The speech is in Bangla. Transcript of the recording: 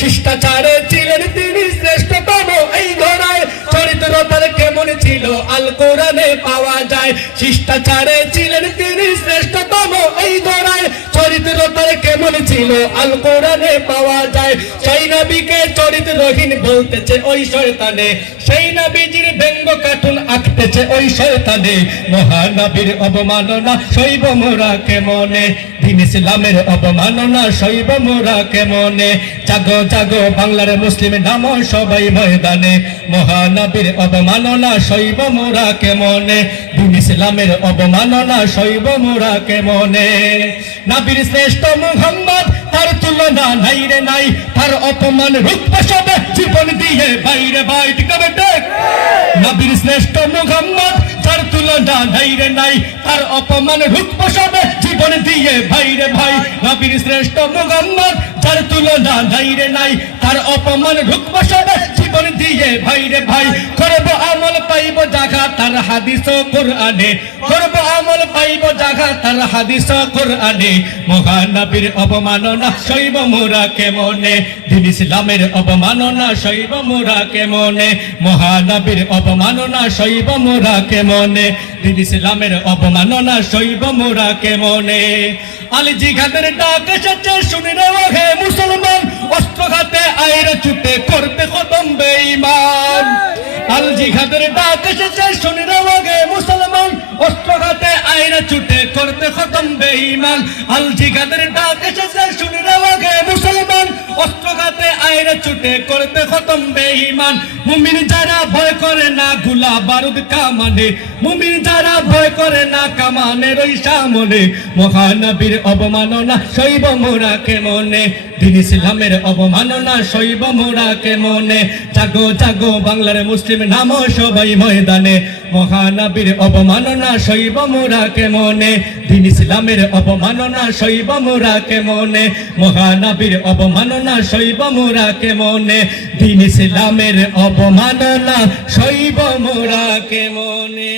শিষ্টাচারে ছিলেন তিনি শ্রেষ্ঠতম এই ধরায়, চরিত্র তার কেমন ছিল আল কোরআনে পাওয়া যায়। শিষ্টাচারে ছিলেন তিনি শ্রেষ্ঠতম এই ধরায়, চরিত্র তার কেমন ছিল আল কোরআনে পাওয়া যায়। সেই নবীকে চরিত্রহীন বলতেছে ওই শয়তানে, সেই নবীজির ব্যঙ্গ কার্টুন আঁকতেছে ওই শয়তানে। মহানবীর অবমাননা সইব মোরা কেমনে, দ্বীন ইসলামের অবমাননা সইব মোরা কেমনে। জাগো জাগো বাংলার মুসলিম নামো সবাই ময়দানে, মহানবীর অবমাননা সইব মোরা কেমনে, দ্বীন ইসলামের অবমাননা সইব মোরা কেমনে। নবীর শ্রেষ্ঠ মুহাম্মদ তার তুলনা নাই রে নাই, তার অপমান রুখবে সবে জীবন দিয়ে বাইরে ভাই, ঠিক হবে ঠিক? নবীর শ্রেষ্ঠ মুহাম্মদ তার তুলনা নাই রে নাই, তার অপমান রুখবে সবে জীবন দিয়ে ভাইরে ভাই। নবীর শ্রেষ্ঠ মুহাম্মদ তার তুলনা নাই রে নাই, তার অপমান রুখবে সবে জীবন দিয়ে ভাইরে ভাই। করব আমল পাইব জাগা তার হাদিস ও কোরআনে, করব আমল পাইব জাগা তার হাদিস ও কোরআনে। মহানবীর অবমাননা সইব মোরা কেমনে, দ্বীন ইসলামের অবমাননা সইব মোরা কেমনে। মহানবীর অবমাননা সইব মোরা কেমনে, দ্বীন ইসলামের অবমাননা সইব মোরা কেমনে। আলী জিহাদের ডাক এসেছে শুনে নেওয়া হে মুসলমান, অস্ত্র হাতে আইরে ছুটে করবে খতম বেঈমান। আল জিহাদের ডাক এসেছে শুনে নেওয়া হে মুসলমান, অস্ত্র হাতে আইরে ছুটে করবে খতম বেঈমান। আল জিহাদের ডাক এসেছে শুনে নেওয়া হে মুসলমান, অস্ত্র হাতে আইরে ছুটে করবে খতম বেঈমান। মুমিন যারা ভয় করে না গুলা বারুদ কামানে, মুমিন যারা ভয় করে না কামানের ওই সামনে। মহানবীর অবমাননা সইব মোরা কেমনে, দ্বীন ইসলামের অবমাননা সইব মোরা কেমনে। জাগো জাগো বাংলার মুসলিম নামো সবাই ময়দানে, মহানবীর অবমাননা সইব মোরা কেমনে, দ্বীন ইসলামের অবমাননা সইব মোরা কেমনে। মহানবীর অবমাননা সইব মোরা কেমনে, দ্বীন ইসলামের অবমাননা সইব মোরা কেমনে।